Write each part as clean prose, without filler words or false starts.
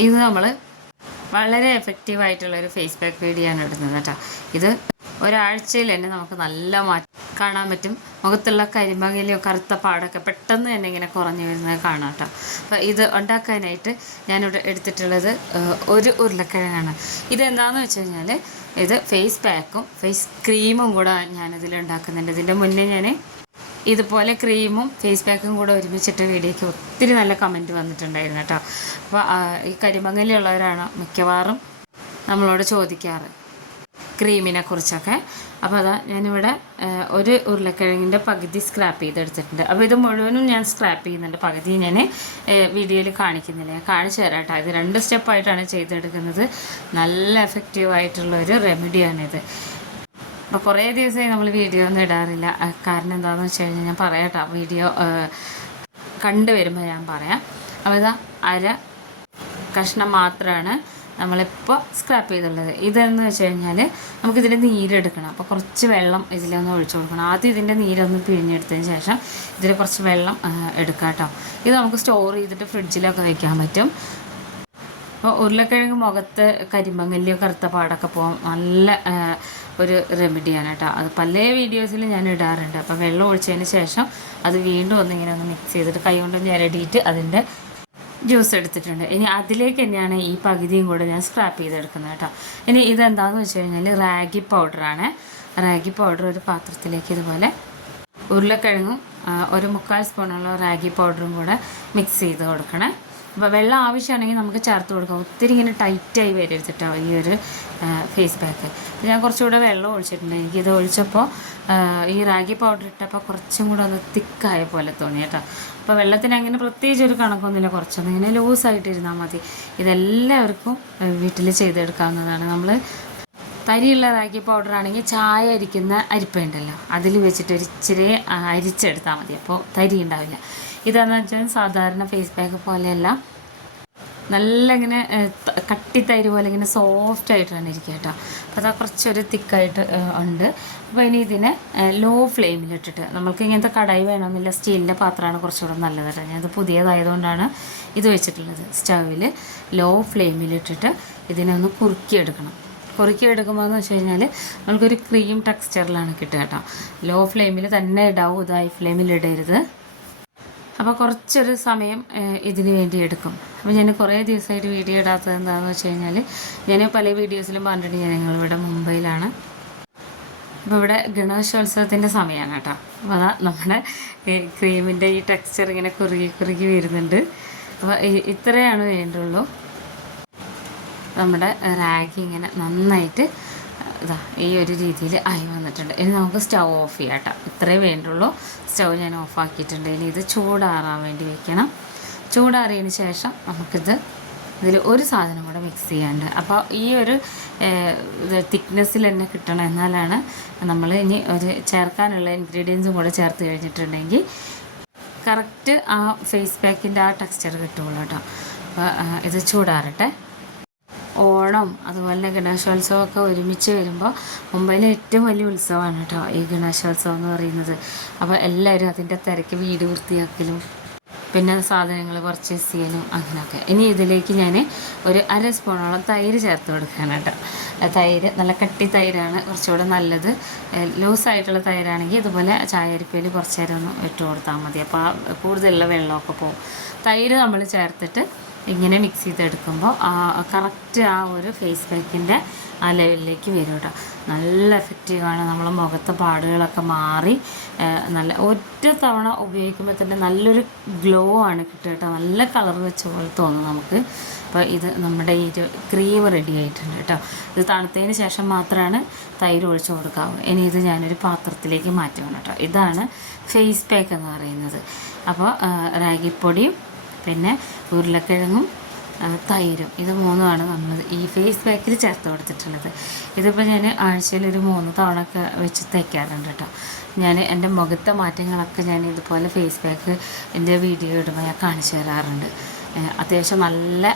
ഇത് നമ്മൾ വളരെ എഫക്റ്റീവായിട്ടുള്ളൊരു ഫേസ് പാക്ക് വീഡിയോ ആണ് ഇടുന്നത് കേട്ടോ. ഇത് ഒരാഴ്ചയിൽ തന്നെ നമുക്ക് നല്ല മാറ്റം കാണാൻ പറ്റും. മുഖത്തുള്ള കരിമങ്ങലോ കറുത്ത പാടൊക്കെ പെട്ടെന്ന് തന്നെ ഇങ്ങനെ കുറഞ്ഞു വരുന്നത് കാണാം കേട്ടോ. അപ്പോൾ ഇത് ഉണ്ടാക്കാനായിട്ട് ഞാനിവിടെ എടുത്തിട്ടുള്ളത് ഒരു ഉരുളക്കിഴങ്ങാണ്. ഇതെന്താണെന്ന് വെച്ച് കഴിഞ്ഞാൽ ഇത് ഫേസ് പാക്കും ഫേസ് ക്രീമും കൂടെ ഞാനിതിൽ ഉണ്ടാക്കുന്നുണ്ട്. ഇതിൻ്റെ മുന്നേ ഞാൻ ഇതുപോലെ ക്രീമും ഫേസ് പാക്കും കൂടെ ഒരുമിച്ചിട്ട് വീഡിയോയ്ക്ക് ഒത്തിരി നല്ല കമൻറ്റ് വന്നിട്ടുണ്ടായിരുന്നു കേട്ടോ. അപ്പോൾ ഈ കരിമങ്ങലുള്ളവരാണ് മിക്കവാറും നമ്മളോട് ചോദിക്കാറ് ക്രീമിനെ കുറിച്ചൊക്കെ. അപ്പോൾ അതാ ഞാനിവിടെ ഒരു ഉരുളക്കിഴങ്ങിൻ്റെ പകുതി സ്ക്രാപ്പ് ചെയ്തെടുത്തിട്ടുണ്ട്. അപ്പോൾ ഇത് മുഴുവനും ഞാൻ സ്ക്രാപ്പ് ചെയ്യുന്നുണ്ട്, പകുതി ഞാൻ വീഡിയോയിൽ കാണിക്കുന്നില്ല, ഞാൻ കാണിച്ചു തരാം കേട്ടോ. ഇത് 2 സ്റ്റെപ്പായിട്ടാണ് ചെയ്തെടുക്കുന്നത്. നല്ല എഫക്റ്റീവായിട്ടുള്ളൊരു റെമഡിയാണിത്. അപ്പോൾ കുറേ ദിവസമായി നമ്മൾ വീഡിയോ ഒന്നും ഇടാറില്ല. കാരണം എന്താണെന്ന് വെച്ച് കഴിഞ്ഞാൽ ഞാൻ പറയാം കേട്ടോ, വീഡിയോ കണ്ടുവരുമ്പോൾ ഞാൻ പറയാം. അപ്പോൾ ഇതാ അര കഷ്ണം മാത്രമാണ് നമ്മളിപ്പോൾ സ്ക്രാപ്പ് ചെയ്തുള്ളത്. ഇതെന്ന് വെച്ച് കഴിഞ്ഞാൽ നമുക്കിതിൻ്റെ നീരെടുക്കണം. അപ്പോൾ കുറച്ച് വെള്ളം ഇതിലൊന്ന് ഒഴിച്ചു കൊടുക്കണം. ആദ്യം ഇതിൻ്റെ നീരൊന്ന് പിഴിഞ്ഞെടുത്തതിന് ശേഷം ഇതിൽ കുറച്ച് വെള്ളം എടുക്കാം കേട്ടോ. ഇത് നമുക്ക് സ്റ്റോർ ചെയ്തിട്ട് ഫ്രിഡ്ജിലൊക്കെ വയ്ക്കാൻ പറ്റും. അപ്പോൾ ഉരുളക്കിഴങ്ങ് മുഖത്ത് കരിമങ്ങലിയോ കറുത്ത പാടൊക്കെ പോകാൻ നല്ല ഒരു റെമഡിയാണ് കേട്ടോ. അത് പല വീഡിയോസിലും ഞാൻ ഇടാറുണ്ട്. അപ്പോൾ വെള്ളം ഒഴിച്ചതിന് ശേഷം അത് വീണ്ടും ഒന്നിങ്ങനെ ഒന്ന് മിക്സ് ചെയ്തിട്ട് കൈ കൊണ്ട് ഞെരടിയിട്ട് അതിൻ്റെ ജ്യൂസ് എടുത്തിട്ടുണ്ട്. ഇനി അതിലേക്ക് തന്നെയാണ് ഈ പകുതിയും കൂടെ ഞാൻ സ്ക്രാപ്പ് ചെയ്തെടുക്കുന്നത് കേട്ടോ. ഇനി ഇതെന്താണെന്ന് വെച്ച് കഴിഞ്ഞാൽ റാഗി പൗഡറാണ്. റാഗി പൗഡർ ഒരു പാത്രത്തിലേക്ക് ഇതുപോലെ ഉരുളക്കിഴങ്ങും ഒരു 3/4 സ്പൂണുള്ള റാഗി പൗഡറും കൂടെ മിക്സ് ചെയ്ത് കൊടുക്കണേ. അപ്പോൾ വെള്ളം ആവശ്യമാണെങ്കിൽ നമുക്ക് ചേർത്ത് കൊടുക്കാം. ഒത്തിരി ഇങ്ങനെ ടൈറ്റായി വരരുത്തിട്ടോ ഈ ഒരു ഫേസ് പാക്ക്. ഞാൻ കുറച്ചുകൂടെ വെള്ളം ഒഴിച്ചിട്ടുണ്ട്. എനിക്കിത് ഒഴിച്ചപ്പോൾ ഈ റാഗി പൗഡർ ഇട്ടപ്പോൾ കുറച്ചും കൂടെ ഒന്ന് തിക്കായ പോലെ തോന്നി കേട്ടോ. അപ്പോൾ വെള്ളത്തിന് അങ്ങനെ പ്രത്യേകിച്ച് ഒരു കണക്കൊന്നുമില്ല, കുറച്ചൊന്നും ഇങ്ങനെ ലൂസായിട്ടിരുന്നാൽ മതി. ഇതെല്ലാവർക്കും വീട്ടിൽ ചെയ്തെടുക്കാവുന്നതാണ്. നമ്മൾ തരിയുള്ള റാഗി പൗഡർ ആണെങ്കിൽ ചായ അരിക്കുന്ന അരിപ്പയുണ്ടല്ലോ, അതിൽ വെച്ചിട്ട് ഒരു ഇച്ചിരി അരിച്ചെടുത്താൽ മതി, അപ്പോൾ തരി ഉണ്ടാവില്ല. ഇതെന്ന് വെച്ചാൽ സാധാരണ ഫേസ് പാക്ക് പോലെയല്ല, നല്ല ഇങ്ങനെ കട്ടിത്തൈര് പോലെ ഇങ്ങനെ സോഫ്റ്റ് ആയിട്ടാണ് ഇരിക്കുക കേട്ടോ. അപ്പോൾ അതാ കുറച്ചൊരു തിക്കായിട്ട് ഉണ്ട്. അപ്പോൾ ഇനി ഇതിനെ ലോ ഫ്ലെയിമിലിട്ടിട്ട്, നമ്മൾക്ക് ഇങ്ങനത്തെ കടായി വേണമെന്നില്ല, സ്റ്റീലിൻ്റെ പാത്രമാണ് കുറച്ചുകൂടെ നല്ലത് കേട്ടോ. ഞാനത് പുതിയതായതുകൊണ്ടാണ് ഇത് വെച്ചിട്ടുള്ളത്. സ്റ്റൗവിൽ ലോ ഫ്ലെയിമിലിട്ടിട്ട് ഇതിനെ ഒന്ന് കുറുക്കിയെടുക്കണം. കുറുക്കിയെടുക്കുമ്പോൾ എന്ന് വെച്ച് കഴിഞ്ഞാൽ നമുക്കൊരു ക്രീം ടെക്സ്ചറിലാണ് കിട്ടുക കേട്ടോ. ലോ ഫ്ലെയിമിൽ തന്നെ ഇടാവൂ, ഇത് ഹൈ ഫ്ലെയിമിൽ ഇടരുത്. അപ്പോൾ കുറച്ചൊരു സമയം ഇതിന് വേണ്ടി എടുക്കും. അപ്പോൾ ഞാൻ കുറേ ദിവസമായിട്ട് വീഡിയോ ഇടാത്തത് എന്താണെന്ന് വെച്ച് കഴിഞ്ഞാൽ ഞാൻ പല വീഡിയോസിലും പറഞ്ഞിട്ട് ഞങ്ങളിവിടെ മുംബൈയിലാണ്. അപ്പോൾ ഇവിടെ ഗണേശോത്സവത്തിൻ്റെ സമയമാണ് കേട്ടോ. അപ്പോൾ അതാ നമ്മുടെ ക്രീമിൻ്റെ ഈ ടെക്സ്ചർ ഇങ്ങനെ കുറുകി വരുന്നുണ്ട്. അപ്പോൾ ഇത്രയാണ് വേണ്ടുള്ളൂ. നമ്മുടെ റാഗി ഇങ്ങനെ നന്നായിട്ട് ഇതാ ഈ ഒരു രീതിയിൽ ആയി വന്നിട്ടുണ്ട്. ഇനി നമുക്ക് സ്റ്റൗ ഓഫ് ചെയ്യാം കേട്ടോ. ഇത്രയേ വേണ്ടുള്ളൂ. സ്റ്റൗ ഞാൻ ഓഫാക്കിയിട്ടുണ്ട്. ഇനി ഇത് ചൂടാറാൻ വേണ്ടി വെക്കണം. ചൂടാറിയതിന് ശേഷം ഇതിൽ ഒരു സാധനം കൂടെ മിക്സ് ചെയ്യാനുണ്ട്. അപ്പോൾ ഈ ഒരു ഇത് തിക്നെസ്സിൽ തന്നെ കിട്ടണം, എന്നാലാണ് നമ്മൾ ഇനി ഒരു ചേർക്കാനുള്ള ഇൻഗ്രീഡിയൻസും കൂടെ ചേർത്ത് കഴിഞ്ഞിട്ടുണ്ടെങ്കിൽ കറക്റ്റ് ആ ഫേസ് പാക്കിൻ്റെ ആ ടെക്സ്ചർ കിട്ടുള്ളൂ കേട്ടോ. അപ്പോൾ ഇത് ചൂടാറട്ടെ. ഓണം അതുപോലെ ഗണേശോത്സവമൊക്കെ ഒരുമിച്ച് വരുമ്പോൾ മുംബൈയിലെ ഏറ്റവും വലിയ ഉത്സവമാണ് കേട്ടോ ഈ ഗണേശോത്സവം എന്ന് പറയുന്നത്. അപ്പോൾ എല്ലാവരും അതിൻ്റെ തിരക്ക് വീട് വൃത്തിയാക്കലും പിന്നെ സാധനങ്ങൾ പർച്ചേസ് ചെയ്യലും അങ്ങനെയൊക്കെ. ഇനി ഇതിലേക്ക് ഞാൻ ഒരു 1/2 സ്പൂണോളം തൈര് ചേർത്ത് കൊടുക്കുകയാണ് കേട്ടോ. തൈര് നല്ല കട്ടി തൈരാണ് കുറച്ചുകൂടെ നല്ലത്. ലൂസായിട്ടുള്ള തൈരാണെങ്കിൽ ഇതുപോലെ ചായരിപ്പയിൽ കുറച്ച് നേരം ഒന്ന് ഇട്ട് കൊടുത്താൽ മതി. അപ്പോൾ കൂടുതലുള്ള വെള്ളമൊക്കെ പോകും. തൈര് നമ്മൾ ചേർത്തിട്ട് ഇങ്ങനെ മിക്സ് ചെയ്തെടുക്കുമ്പോൾ കറക്റ്റ് ആ ഒരു ഫേസ് പാക്കിൻ്റെ ആ ലെവലിലേക്ക് വരും കേട്ടോ. നല്ല എഫക്റ്റീവാണ്. നമ്മളെ മുഖത്തെ പാടുകളൊക്കെ മാറി നല്ല ഒറ്റ തവണ ഉപയോഗിക്കുമ്പോൾ തന്നെ നല്ലൊരു ഗ്ലോ ആണ് കിട്ടുക കേട്ടോ. നല്ല കളർ വെച്ച പോലെ തോന്നും നമുക്ക്. അപ്പോൾ ഇത് നമ്മുടെ ഈ ക്രീം റെഡി ആയിട്ടുണ്ട് കേട്ടോ. ഇത് തണുത്തതിന് ശേഷം മാത്രമാണ് തൈര് ഒഴിച്ച് കൊടുക്കാവൂ. ഇനി ഇത് ഞാനൊരു പാത്രത്തിലേക്ക് മാറ്റുകയാണ് കേട്ടോ. ഇതാണ് ഫേസ് പാക്ക് എന്ന് പറയുന്നത്. അപ്പോൾ റാഗിപ്പൊടിയും പിന്നെ ഉരുളക്കിഴങ്ങും തൈരും ഇത് 3മാണ് നമ്മൾ ഈ ഫേസ് പാക്കിൽ ചേർത്ത് കൊടുത്തിട്ടുള്ളത്. ഇതിപ്പോൾ ഞാൻ ആഴ്ചയിൽ ഒരു 3 തവണ ഒക്കെ വെച്ച് തയ്ക്കാറുണ്ട് കേട്ടോ. ഞാൻ എൻ്റെ മുഖത്തെ മാറ്റങ്ങളൊക്കെ ഞാൻ ഇതുപോലെ ഫേസ് പാക്ക് എൻ്റെ വീഡിയോ ഇടുമ്പോൾ ഞാൻ കാണിച്ചു തരാറുണ്ട്. അത്യാവശ്യം നല്ല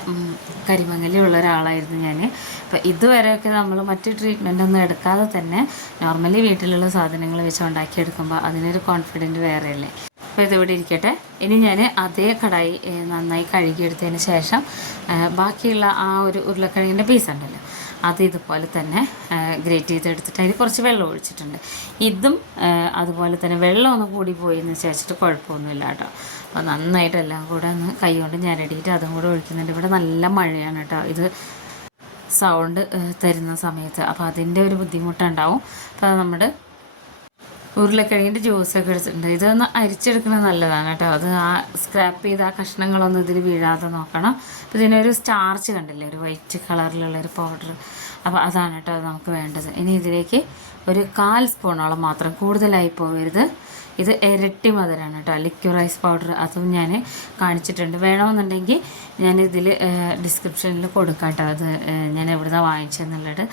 കരിമങ്ങലുള്ള ഒരാളായിരുന്നു ഞാൻ. അപ്പോൾ ഇതുവരെയൊക്കെ നമ്മൾ മറ്റ് ട്രീറ്റ്മെൻ്റ് ഒന്നും എടുക്കാതെ തന്നെ നോർമലി വീട്ടിലുള്ള സാധനങ്ങൾ വെച്ച് ഉണ്ടാക്കിയെടുക്കുമ്പോൾ അതിനൊരു കോൺഫിഡൻറ്റ് വേറെയല്ലേ. അപ്പോൾ ഇതിവിടെ ഇരിക്കട്ടെ. ഇനി ഞാൻ അതേ കടായി നന്നായി കഴുകിയെടുത്തതിന് ശേഷം ബാക്കിയുള്ള ആ ഒരു ഉരുളക്കിഴങ്ങിൻ്റെ പീസ് ഉണ്ടല്ലോ അത് ഇതുപോലെ തന്നെ ഗ്രേറ്റ് ചെയ്തെടുത്തിട്ട് അതിൽ കുറച്ച് വെള്ളം ഒഴിച്ചിട്ടുണ്ട്. ഇതും അതുപോലെ തന്നെ വെള്ളം ഒന്ന് കൂടി പോയി എന്ന് വെച്ചിട്ട് കുഴപ്പമൊന്നുമില്ല കേട്ടോ. അപ്പോൾ നന്നായിട്ട് എല്ലാം കൂടെ ഒന്ന് കൈ കൊണ്ട് ഞരടിയിട്ട് അതും കൂടെ ഒഴിക്കുന്നുണ്ട്. ഇവിടെ നല്ല മഴയാണ് കേട്ടോ ഇത് സൗണ്ട് തരുന്ന സമയത്ത്, അപ്പോൾ അതിൻ്റെ ഒരു ബുദ്ധിമുട്ടുണ്ടാവും. അപ്പോൾ നമ്മുടെ ഉരുളക്കിഴങ്ങിൻ്റെ ജ്യൂസൊക്കെ എടുത്തിട്ടുണ്ട്. ഇതൊന്ന് അരിച്ചെടുക്കുന്നത് നല്ലതാണ് കേട്ടോ. അത് ആ സ്ക്രാപ്പ് ചെയ്ത് ആ കഷ്ണങ്ങളൊന്നും ഇതിൽ വീഴാതെ നോക്കണം. അപ്പോൾ ഇതിനൊരു സ്റ്റാർച്ച് കണ്ടില്ലേ, ഒരു വൈറ്റ് കളറിലുള്ളൊരു പൗഡർ, അപ്പോൾ അതാണ് കേട്ടോ നമുക്ക് വേണ്ടത്. ഇനി ഇതിലേക്ക് ഒരു 1/4 സ്പൂണോളം മാത്രം, കൂടുതലായി പോകരുത്. ഇത് ഇരട്ടി മധുരമാണ് കേട്ടോ. ലിക്വിറൈസ് പൗഡർ അതും ഞാൻ കാണിച്ചിട്ടുണ്ട്. വേണമെന്നുണ്ടെങ്കിൽ ഞാനിതിൽ ഡിസ്ക്രിപ്ഷനിൽ കൊടുക്കാം കേട്ടോ, അത് ഞാൻ എവിടുന്നാണ് വാങ്ങിച്ചതെന്നുള്ളത്.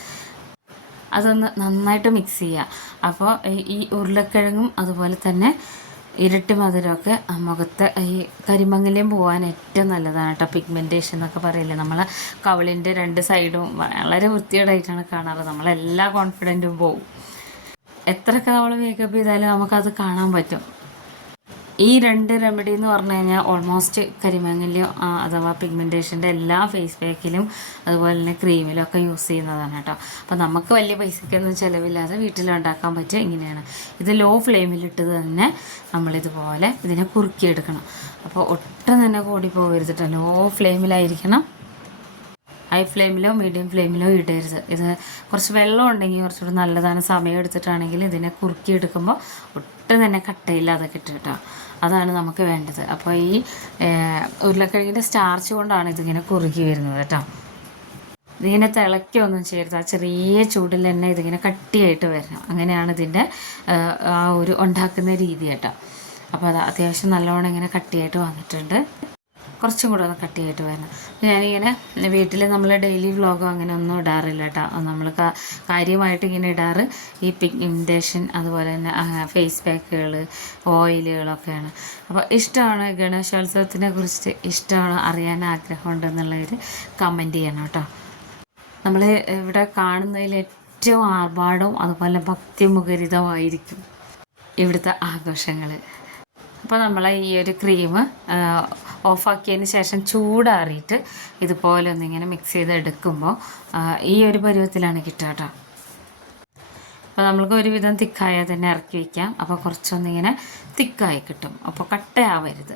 അതൊന്ന് നന്നായിട്ട് മിക്സ് ചെയ്യുക. അപ്പോൾ ഈ ഉരുളക്കിഴങ്ങും അതുപോലെ തന്നെ ഇരട്ടി മധുരമൊക്കെ മുഖത്ത് ഈ കരിമങ്ങലേം പോകാൻ ഏറ്റവും നല്ലതാണ് കേട്ടോ. പിഗ്മെൻറ്റേഷൻ എന്നൊക്കെ പറയില്ലേ, നമ്മളെ കവിളിൻ്റെ 2 സൈഡും വളരെ വൃത്തികേടായിട്ടാണ് കാണാറ്. നമ്മളെല്ലാ കോൺഫിഡൻറ്റും പോവും. എത്രയൊക്കെ നമ്മൾ മേക്കപ്പ് ചെയ്താലും നമുക്കത് കാണാൻ പറ്റും. ഈ 2 റെമഡി എന്ന് പറഞ്ഞു കഴിഞ്ഞാൽ ഓൾമോസ്റ്റ് കരിമങ്ങലിലും അഥവാ പിഗ്മെൻറ്റേഷൻ്റെ എല്ലാ ഫേസ് പാക്കിലും അതുപോലെ തന്നെ ക്രീമിലും ഒക്കെ യൂസ് ചെയ്യുന്നതാണ് കേട്ടോ. അപ്പോൾ നമുക്ക് വലിയ പൈസയ്ക്കൊന്നും ചിലവില്ലാതെ വീട്ടിലുണ്ടാക്കാൻ പറ്റുക ഇങ്ങനെയാണ്. ഇത് ലോ ഫ്ലെയിമിലിട്ട് തന്നെ നമ്മളിതുപോലെ ഇതിനെ കുറുക്കിയെടുക്കണം. അപ്പോൾ ഒട്ടും തന്നെ കൂടി പോകരുത് കേട്ടോ. ലോ ഫ്ലെയിമിലായിരിക്കണം. ഹൈ ഫ്ലെയിമിലോ മീഡിയം ഫ്ലെയിമിലോ ഇടരുത്. ഇത് കുറച്ച് വെള്ളം ഉണ്ടെങ്കിൽ കുറച്ചുകൂടി നല്ലതാണ്. സമയം എടുത്തിട്ടാണെങ്കിൽ ഇതിനെ കുറുക്കിയെടുക്കുമ്പോൾ ഒട്ടും തന്നെ കട്ടയില്ലാതെ കിട്ടും കേട്ടോ. അതാണ് നമുക്ക് വേണ്ടത്. അപ്പോൾ ഈ ഉരുളക്കിഴങ്ങിൻ്റെ സ്റ്റാർച്ച് കൊണ്ടാണ് ഇതിങ്ങനെ കുറുകി വരുന്നത് കേട്ടോ. ഇതിങ്ങനെ തിളയ്ക്കൊന്നും ചെയ്യരുത്. ആ ചെറിയ ചൂടിൽ തന്നെ ഇതിങ്ങനെ കട്ടിയായിട്ട് വരണം. അങ്ങനെയാണ് ഇതിൻ്റെ ആ ഒരു ഉണ്ടാക്കുന്ന രീതി കേട്ടോ. അപ്പോൾ അത് അത്യാവശ്യം നല്ലോണം ഇങ്ങനെ കട്ടിയായിട്ട് വന്നിട്ടുണ്ട്. കുറച്ചും കൂടെ ഒന്ന് കട്ടിയായിട്ട് വരണം. ഞാനിങ്ങനെ വീട്ടിൽ നമ്മൾ ഡെയിലി വ്ളോഗോ അങ്ങനെ ഒന്നും ഇടാറില്ല കേട്ടോ. നമ്മൾ കാര്യമായിട്ട് ഇങ്ങനെ ഇടാറ് ഈ പിഗ്മെൻറ്റേഷൻ അതുപോലെ തന്നെ ഫേസ് പാക്കുകൾ ഓയിലുകളൊക്കെയാണ്. അപ്പോൾ ഇഷ്ടമാണ്, ഗണേശോത്സവത്തിനെ കുറിച്ച് ഇഷ്ടമാണ്, അറിയാൻ ആഗ്രഹമുണ്ടെന്നുള്ളവർ കമൻറ്റ് ചെയ്യണം കേട്ടോ. നമ്മൾ ഇവിടെ കാണുന്നതിൽ ഏറ്റവും ആർഭാടവും അതുപോലെ ഭക്തിമുഖരിതമായിരിക്കും ഇവിടുത്തെ ആഘോഷങ്ങൾ. അപ്പോൾ നമ്മൾ ഈ ഒരു ക്രീം ഓഫാക്കിയതിന് ശേഷം ചൂടാറിയിട്ട് ഇതുപോലെ ഒന്നിങ്ങനെ മിക്സ് ചെയ്ത് എടുക്കുമ്പോൾ ഈ ഒരു പരുവത്തിലാണ് കിട്ടുക കേട്ടോ. അപ്പോൾ നമ്മൾക്ക് ഒരുവിധം തിക്കായാൽ തന്നെ ഇറക്കി വയ്ക്കാം. അപ്പോൾ കുറച്ചൊന്നിങ്ങനെ തിക്കായി കിട്ടും. അപ്പോൾ കട്ടയാവരുത്.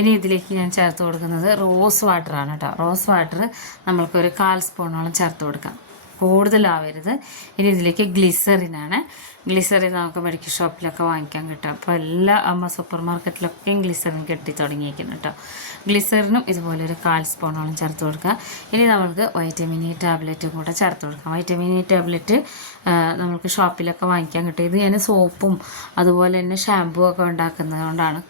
ഇനി ഇതിലേക്ക് ഞാൻ ചേർത്ത് കൊടുക്കുന്നത് റോസ് വാട്ടറാണ് കേട്ടോ. റോസ് വാട്ടർ നമ്മൾക്കൊരു 1/4 സ്പൂണോളം ചേർത്ത് കൊടുക്കാം. കൂടുതലാവരുത്. ഇനി ഇതിലേക്ക് ഗ്ലിസറിനാണ്. ഗ്ലിസറിൻ നമുക്ക് മെഡിക്കൽ ഷോപ്പിലൊക്കെ വാങ്ങിക്കാൻ കിട്ടും. അപ്പോൾ എല്ലാ സൂപ്പർ മാർക്കറ്റിലൊക്കെയും ഗ്ലിസറിൻ കെട്ടി തുടങ്ങിയിരിക്കുന്നു കേട്ടോ. ഗ്ലിസറിനും ഇതുപോലെ ഒരു 1/4 സ്പൂണോളം ചേർത്ത് കൊടുക്കുക. ഇനി നമുക്ക് വൈറ്റമിൻ ഇ ടാബ്ലറ്റും കൂടെ ചേർത്ത് കൊടുക്കാം. വൈറ്റമിൻ ഇ ടാബ്ലറ്റ് നമുക്ക് ഷോപ്പിലൊക്കെ വാങ്ങിക്കാൻ കിട്ടും. ഇത് ഞാൻ സോപ്പും അതുപോലെ തന്നെ ഷാമ്പൂ ഒക്കെ ഉണ്ടാക്കുന്നത് കൊണ്ടാണ്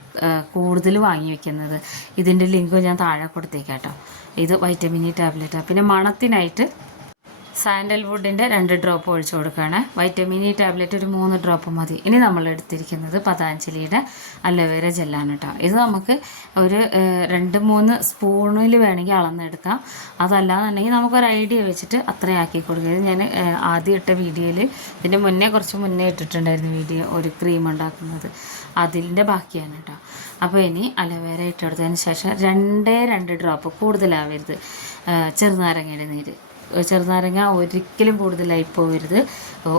കൂടുതൽ വാങ്ങി വയ്ക്കുന്നത്. ഇതിൻ്റെ ലിങ്ക് ഞാൻ താഴെ കൊടുത്തേക്കാം കേട്ടോ. ഇത് വൈറ്റമിൻ ഇ ടാബ്ലറ്റാണ്. പിന്നെ മണത്തിനായിട്ട് സാൻഡൽവുഡിൻ്റെ 2 ഡ്രോപ്പ് ഒഴിച്ച് കൊടുക്കുകയാണ്. വൈറ്റമിൻ ഇ ടാബ്ലറ്റ് ഒരു 3 ഡ്രോപ്പ് മതി. ഇനി നമ്മൾ എടുത്തിരിക്കുന്നത് പതാഞ്ജലിയുടെ അലോവേര ജെല്ലാണ് കേട്ടോ. ഇത് നമുക്ക് ഒരു 2-3 സ്പൂണിൽ വേണമെങ്കിൽ അളന്നെടുക്കാം. അതല്ലാന്നുണ്ടെങ്കിൽ നമുക്കൊരു ഐഡിയ വെച്ചിട്ട് അത്രയാക്കി കൊടുക്കുക. ഇത് ഞാൻ ആദ്യം ഇട്ട വീഡിയോയിൽ ഇതിൻ്റെ കുറച്ച് മുന്നേ ഇട്ടിട്ടുണ്ടായിരുന്നു വീഡിയോ, ഒരു ക്രീം ഉണ്ടാക്കുന്നത്. അതിൻ്റെ ബാക്കിയാണ് കേട്ടോ. അപ്പോൾ ഇനി അലോവേര ഇട്ടെടുത്തതിന് ശേഷം 2 ഡ്രോപ്പ്, കൂടുതലാവരുത്, ചെറുനാരങ്ങയുടെ നീര്. ചെറുനാരങ്ങ ഒരിക്കലും കൂടുതലായി പോകരുത്.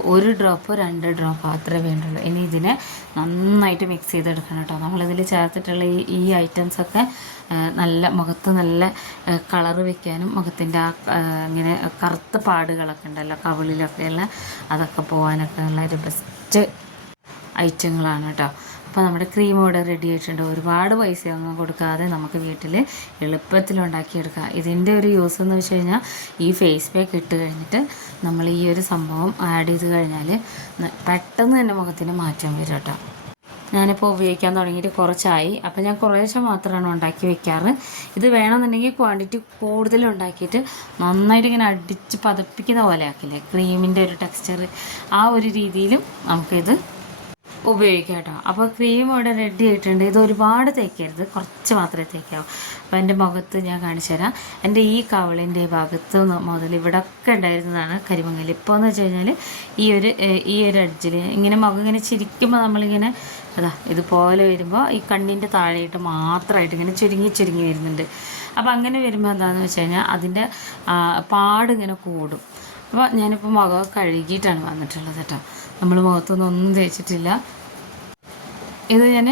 1 ഡ്രോപ്പ് 2 ഡ്രോപ്പ് അത്രേ വേണ്ടുള്ളൂ. ഇനി ഇതിനെ നന്നായിട്ട് മിക്സ് ചെയ്തെടുക്കണം കേട്ടോ. നമ്മളിതിൽ ചേർത്തിട്ടുള്ള ഈ ഐറ്റംസൊക്കെ നല്ല മുഖത്ത് നല്ല കളറ് വയ്ക്കാനും മുഖത്തിൻ്റെ ആ ഇങ്ങനെ കറുത്ത പാടുകളൊക്കെ ഉണ്ടല്ലോ കവിളിലൊക്കെയുള്ള, അതൊക്കെ പോകാനൊക്കെ ഉള്ള ഒരു ബെസ്റ്റ് ഐറ്റങ്ങളാണ് കേട്ടോ. അപ്പോൾ നമ്മുടെ ക്രീം ഇവിടെ റെഡി ആയിട്ടുണ്ട്. ഒരുപാട് പൈസയൊന്നും കൊടുക്കാതെ നമുക്ക് വീട്ടിൽ എളുപ്പത്തിൽ ഉണ്ടാക്കിയെടുക്കാം. ഇതിൻ്റെ ഒരു യൂസ് എന്ന് വെച്ച് കഴിഞ്ഞാൽ ഈ ഫേസ് പാക്ക് ഇട്ട് കഴിഞ്ഞിട്ട് നമ്മൾ ഈ ഒരു സംഭവം ആഡ് ചെയ്ത് കഴിഞ്ഞാൽ പെട്ടെന്ന് തന്നെ മുഖത്തിന് മാറ്റം വരും കേട്ടോ. ഞാനിപ്പോൾ ഉപയോഗിക്കാൻ തുടങ്ങിയിട്ട് കുറച്ചായി. അപ്പോൾ ഞാൻ കുറേശ്ശെ മാത്രമാണ് ഉണ്ടാക്കി വെക്കാറ്. ഇത് വേണമെന്നുണ്ടെങ്കിൽ ക്വാണ്ടിറ്റി കൂടുതൽ ഉണ്ടാക്കിയിട്ട് നന്നായിട്ട് ഇങ്ങനെ അടിച്ച് പതപ്പിക്കുന്ന പോലെ ആക്കില്ലേ, ക്രീമിൻ്റെ ഒരു ടെക്സ്ചർ, ആ ഒരു രീതിയിലും നമുക്കിത് ഉപയോഗിക്കാം കേട്ടോ. അപ്പോൾ ക്രീം ഇവിടെ റെഡി ആയിട്ടുണ്ട്. ഇത് ഒരുപാട് തേക്കരുത്, കുറച്ച് മാത്രമേ തേക്കാവൂ. അപ്പോൾ എൻ്റെ മുഖത്ത് ഞാൻ കാണിച്ചു തരാം. എൻ്റെ ഈ കവളിൻ്റെ ഭാഗത്ത് മുതൽ ഇവിടെ ഒക്കെ ഉണ്ടായിരുന്നതാണ് കരിമങ്ങൽ. ഇപ്പോൾ എന്ന് വെച്ച് കഴിഞ്ഞാൽ ഈ ഒരു എഡ്ജിൽ ഇങ്ങനെ മുഖം ഇങ്ങനെ ചിരിക്കുമ്പോൾ നമ്മളിങ്ങനെ അതാ ഇതുപോലെ വരുമ്പോൾ ഈ കണ്ണിൻ്റെ താഴെയിട്ട് മാത്രമായിട്ട് ഇങ്ങനെ ചുരുങ്ങി വരുന്നുണ്ട്. അപ്പോൾ അങ്ങനെ വരുമ്പോൾ എന്താണെന്ന് വെച്ച് കഴിഞ്ഞാൽ അതിൻ്റെ പാടിങ്ങനെ കൂടും. അപ്പോൾ ഞാനിപ്പോൾ മുഖം കഴുകിയിട്ടാണ് വന്നിട്ടുള്ളത് കേട്ടോ. നമ്മൾ മുഖത്തൊന്നും ഒന്നും തേച്ചിട്ടില്ല. ഇത് ഞാൻ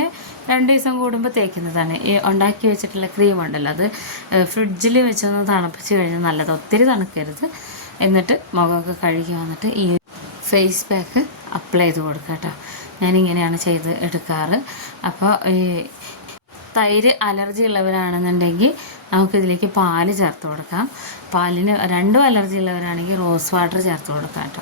2 ദിവസം കൂടുമ്പോൾ തേക്കുന്നതാണ്. ഈ ഉണ്ടാക്കി വെച്ചിട്ടുള്ള ക്രീം ഉണ്ടല്ലോ, അത് ഫ്രിഡ്ജിൽ വെച്ചൊന്ന് തണുപ്പിച്ച് കഴിഞ്ഞാൽ നല്ലത്, ഒത്തിരി തണുക്കരുത്. എന്നിട്ട് മുഖമൊക്കെ കഴുകി വന്നിട്ട് ഈ ഫേസ് പാക്ക് അപ്ലൈ ചെയ്ത് കൊടുക്കുക കേട്ടോ. ഞാനിങ്ങനെയാണ് ചെയ്ത് എടുക്കാറ്. അപ്പോൾ ഈ തൈര് അലർജി ഉള്ളവരാണെന്നുണ്ടെങ്കിൽ നമുക്കിതിലേക്ക് പാല് ചേർത്ത് കൊടുക്കാം. പാലിന് 2 അലർജി ഉള്ളവരാണെങ്കിൽ റോസ് വാട്ടർ ചേർത്ത് കൊടുക്കാം കേട്ടോ.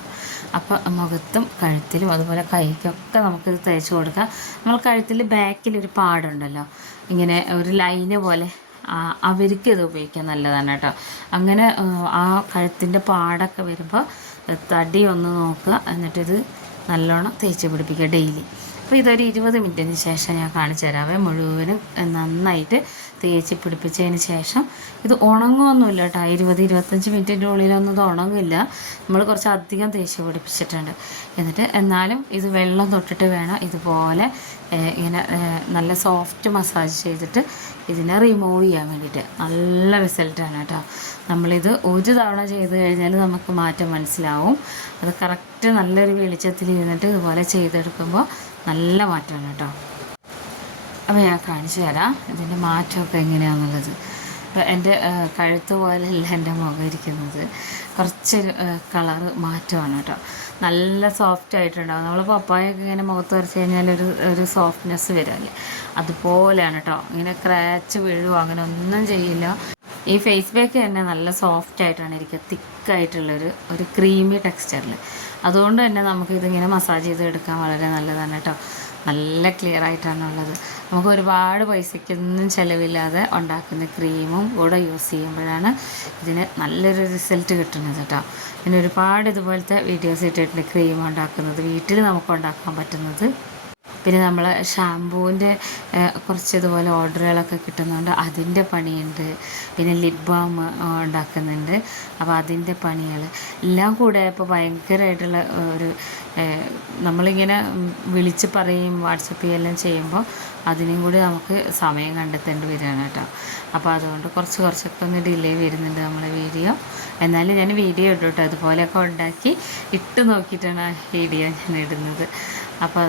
അപ്പോൾ മുഖത്തും കഴുത്തിലും അതുപോലെ കൈക്കൊക്കെ നമുക്കിത് തേച്ച് കൊടുക്കാം. നമ്മൾ കഴുത്തിൽ ബാക്കിലൊരു പാടുണ്ടല്ലോ, ഇങ്ങനെ ഒരു ലൈന് പോലെ, അവർക്ക് ഇത് ഉപയോഗിക്കാൻ നല്ലതാണ് കേട്ടോ. അങ്ങനെ ആ കഴുത്തിൻ്റെ പാടൊക്കെ വരുമ്പോൾ തടി ഒന്ന് നോക്കുക, എന്നിട്ടിത് നല്ലോണം തേച്ച് പിടിപ്പിക്കുക ഡെയിലി. അപ്പോൾ ഇതൊരു 20 മിനിറ്റിന് ശേഷം ഞാൻ കാണിച്ചു തരാവേ. മുഴുവനും നന്നായിട്ട് തേച്ച് പിടിപ്പിച്ചതിന് ശേഷം ഇത് ഉണങ്ങുമൊന്നുമില്ല കേട്ടോ. 20-25 മിനിറ്റിൻ്റെ ഉള്ളിലൊന്നും ഇത് ഉണങ്ങില്ല. നമ്മൾ കുറച്ച് അധികം തേച്ച് പിടിപ്പിച്ചിട്ടുണ്ട്. എന്നിട്ട് എന്നാലും ഇത് വെള്ളം തൊട്ടിട്ട് വേണം ഇതുപോലെ ഇങ്ങനെ നല്ല സോഫ്റ്റ് മസാജ് ചെയ്തിട്ട് ഇതിനെ റിമൂവ് ചെയ്യാൻ വേണ്ടിയിട്ട്. നല്ല റിസൾട്ടാണ് കേട്ടോ. നമ്മളിത് ഒരു തവണ ചെയ്ത് കഴിഞ്ഞാൽ നമുക്ക് മാറ്റം മനസ്സിലാവും. അത് കറക്റ്റ് നല്ലൊരു വെളിച്ചത്തിൽ ഇരുന്നിട്ട് ഇതുപോലെ ചെയ്തെടുക്കുമ്പോൾ നല്ല മാറ്റമാണ് കേട്ടോ. അപ്പോൾ ഞാൻ കാണിച്ചു തരാം ഇതിൻ്റെ മാറ്റമൊക്കെ എങ്ങനെയാണെന്നുള്ളത്. അപ്പോൾ എൻ്റെ കഴുത്ത് പോലെയല്ല എൻ്റെ മുഖം ഇരിക്കുന്നത്, കുറച്ചൊരു കളറ് മാറ്റമാണ് കേട്ടോ. നല്ല സോഫ്റ്റ് ആയിട്ടുണ്ടാവും. നമ്മൾ പപ്പായൊക്കെ ഇങ്ങനെ മുഖത്ത് വരച്ച് കഴിഞ്ഞാൽ ഒരു സോഫ്റ്റ്നെസ് വരുമല്ലേ, അതുപോലെയാണ് കേട്ടോ. ഇങ്ങനെ ക്രാച്ച് വീഴുവോ അങ്ങനെ ഒന്നും ചെയ്യില്ല. ഈ ഫേസ് പാക്ക് തന്നെ നല്ല സോഫ്റ്റ് ആയിട്ടാണ് ഇരിക്കുക, തിക്കായിട്ടുള്ളൊരു ക്രീമി ടെക്സ്ചറിൽ. അതുകൊണ്ട് തന്നെ നമുക്കിതിങ്ങനെ മസാജ് ചെയ്ത് എടുക്കാൻ വളരെ നല്ലതാണ് കേട്ടോ. നല്ല ക്ലിയർ ആയിട്ടാണുള്ളത്. നമുക്ക് ഒരുപാട് പൈസയ്ക്കൊന്നും ചിലവില്ലാതെ ഉണ്ടാക്കുന്ന ക്രീമും കൂടെ യൂസ് ചെയ്യുമ്പോഴാണ് ഇതിന് നല്ലൊരു റിസൾട്ട് കിട്ടുന്നത് കേട്ടോ. പിന്നെ ഒരുപാട് ഇതുപോലത്തെ വീഡിയോസ് ഇട്ടിട്ടുണ്ട് ക്രീം ഉണ്ടാക്കുന്നത്, വീട്ടിൽ നമുക്ക് ഉണ്ടാക്കാൻ പറ്റുന്നത്. പിന്നെ നമ്മൾ ഷാമ്പൂവിൻ്റെ കുറച്ച് ഇതുപോലെ ഓർഡറുകളൊക്കെ കിട്ടുന്നുണ്ട്, അതിൻ്റെ പണിയുണ്ട്. പിന്നെ ലിപ് ബാം ഉണ്ടാക്കുന്നുണ്ട്, അപ്പോൾ അതിൻ്റെ പണികൾ എല്ലാം കൂടെ ഇപ്പോൾ ഭയങ്കരമായിട്ടുള്ള ഒരു നമ്മളിങ്ങനെ വിളിച്ച് പറയും വാട്സപ്പ് എല്ലാം ചെയ്യുമ്പോൾ അതിനും കൂടി നമുക്ക് സമയം കണ്ടെത്തേണ്ടി വരികയാണ് കേട്ടോ. അപ്പോൾ അതുകൊണ്ട് കുറച്ചൊക്കെ ഒന്ന് ഡിലേ വരുന്നുണ്ട് നമ്മളെ വീഡിയോ. എന്നാലും ഞാൻ വീഡിയോ ഇട്ടു കേട്ടോ. അതുപോലെയൊക്കെ ഉണ്ടാക്കി ഇട്ട് നോക്കിയിട്ടാണ് വീഡിയോ ഞാൻ ഇടുന്നത്. അപ്പോൾ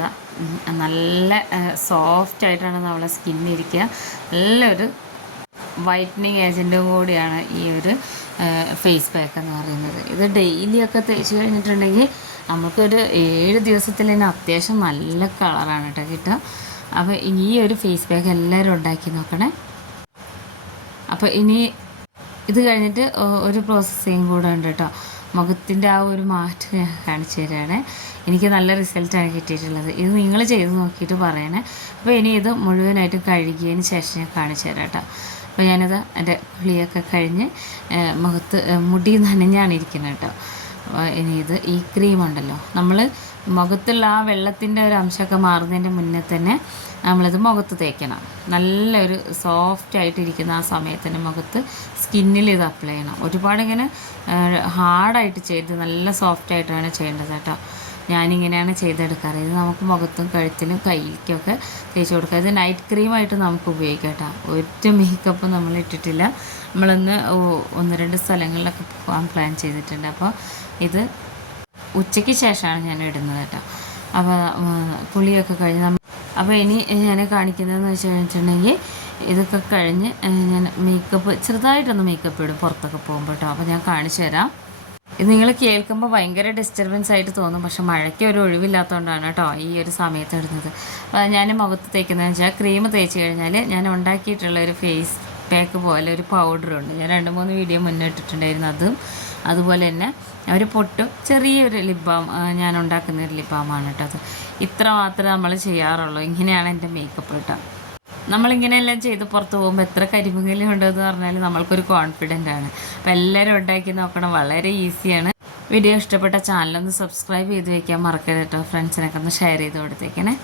നല്ല സോഫ്റ്റ് ആയിട്ടാണ് നമ്മളെ സ്കിന്നിരിക്കുക. നല്ലൊരു വൈറ്റനിങ് ഏജൻറ്റും കൂടിയാണ് ഈ ഒരു ഫേസ് പാക്ക് എന്ന് പറയുന്നത്. ഇത് ഡെയിലിയൊക്കെ തേച്ച് കഴിഞ്ഞിട്ടുണ്ടെങ്കിൽ നമുക്കൊരു 7 ദിവസത്തിൽ തന്നെ അത്യാവശ്യം നല്ല കളറാണ് കേട്ടോ കിട്ടുക. അപ്പോൾ ഈ ഒരു ഫേസ് പാക്ക് എല്ലാവരും ഉണ്ടാക്കി നോക്കണേ. അപ്പോൾ ഇനി ഇത് കഴിഞ്ഞിട്ട് ഒരു പ്രോസസ്സിങ് കൂടെ ഉണ്ട് കേട്ടോ. മുഖത്തിൻ്റെ ആ ഒരു മാറ്റം ഞാൻ കാണിച്ചു തരാണ്. എനിക്ക് നല്ല റിസൾട്ടാണ് കിട്ടിയിട്ടുള്ളത്. ഇത് നിങ്ങൾ ചെയ്ത് നോക്കിയിട്ട് പറയണേ. അപ്പോൾ ഇനി ഇത് മുഴുവനായിട്ട് കഴുകിയതിന് ശേഷം ഞാൻ കാണിച്ചു തരാം കേട്ടോ. അപ്പോൾ ഞാനിത് എൻ്റെ കുളിയൊക്കെ കഴിഞ്ഞ് മുഖത്ത് മുടി നനഞ്ഞാണ് ഇരിക്കുന്നത് കേട്ടോ. ഇനി ഈ ക്രീം ഉണ്ടല്ലോ, നമ്മൾ മുഖത്തുള്ള ആ വെള്ളത്തിൻ്റെ ഒരു അംശമൊക്കെ മാറുന്നതിൻ്റെ മുന്നേ തന്നെ നമ്മളിത് മുഖത്ത് തേക്കണം. നല്ലൊരു സോഫ്റ്റ് ആയിട്ടിരിക്കുന്ന ആ സമയത്ത് തന്നെ മുഖത്ത് സ്കിന്നിൽ ഇത് അപ്ലൈ ചെയ്യണം. ഒരുപാട് ഇങ്ങനെ ഹാർഡായിട്ട് ചെയ്ത് നല്ല സോഫ്റ്റ് ആയിട്ടാണ് ചെയ്യേണ്ടത് കേട്ടോ. ഞാനിങ്ങനെയാണ് ചെയ്തെടുക്കാറ്. ഇത് നമുക്ക് മുഖത്തും കഴുത്തിനും കൈക്കൊക്കെ തേച്ച് കൊടുക്കുക. ഇത് നൈറ്റ് ക്രീമായിട്ട് നമുക്ക് ഉപയോഗിക്കാം കേട്ടോ. ഒരു മേക്കപ്പും നമ്മൾ ഇട്ടിട്ടില്ല. നമ്മളൊന്ന് 1-2 സ്ഥലങ്ങളിലൊക്കെ പോകാൻ പ്ലാൻ ചെയ്തിട്ടുണ്ട്. അപ്പോൾ ഇത് ഉച്ചയ്ക്ക് ശേഷമാണ് ഞാൻ ഇടുന്നത് കേട്ടോ. അപ്പോൾ കുളിയൊക്കെ കഴിഞ്ഞ് അപ്പോൾ ഇനി ഞാൻ കാണിക്കുന്നതെന്ന് വെച്ച് കഴിഞ്ഞിട്ടുണ്ടെങ്കിൽ ഇതൊക്കെ കഴിഞ്ഞ് ഞാൻ മേക്കപ്പ് ചെറുതായിട്ടൊന്ന് മേക്കപ്പ് ഇടും പുറത്തൊക്കെ പോകുമ്പോൾ കേട്ടോ. അപ്പോൾ ഞാൻ കാണിച്ചു തരാം. ഇത് നിങ്ങൾ കേൾക്കുമ്പോൾ ഭയങ്കര ഡിസ്റ്റർബൻസ് ആയിട്ട് തോന്നും, പക്ഷെ മഴയ്ക്ക് ഒരു ഒഴിവില്ലാത്തതുകൊണ്ടാണ് കേട്ടോ ഈ ഒരു സമയത്ത് ഇടുന്നത്. ഞാൻ മുഖത്ത് തേക്കുന്നതെന്ന് വെച്ചാൽ ക്രീം തേച്ച് കഴിഞ്ഞാൽ ഞാൻ ഉണ്ടാക്കിയിട്ടുള്ള ഒരു ഫേസ് പാക്ക് പോലെ ഒരു പൗഡറുണ്ട്. ഞാൻ 2-3 വീഡിയോ മുന്നേ ഇട്ടിട്ടുണ്ടായിരുന്നു. അതുപോലെ തന്നെ ഒരു പൊട്ടും ചെറിയൊരു ലിപ് ബാം ഞാൻ ഉണ്ടാക്കുന്ന ഒരു ലിപ് ബാമാണ് കേട്ടോ. അത് ഇത്ര മാത്രമേ നമ്മൾ ചെയ്യാറുള്ളൂ. ഇങ്ങനെയാണ് എൻ്റെ മേക്കപ്പ് കേട്ടോ. നമ്മളിങ്ങനെയെല്ലാം ചെയ്ത് പുറത്ത് പോകുമ്പോൾ എത്ര കരിമുകലും ഉണ്ടെന്ന് പറഞ്ഞാൽ നമ്മൾക്കൊരു കോൺഫിഡൻ്റ് ആണ്. അപ്പോൾ എല്ലാവരും ഉണ്ടാക്കി നോക്കണം, വളരെ ഈസിയാണ്. വീഡിയോ ഇഷ്ടപ്പെട്ട ചാനലൊന്ന് സബ്സ്ക്രൈബ് ചെയ്ത് വയ്ക്കാൻ മറക്കരുത് കേട്ടോ. ഫ്രണ്ട്സിനൊക്കെ ഒന്ന് ഷെയർ ചെയ്ത് കൊടുത്തേക്കണേ.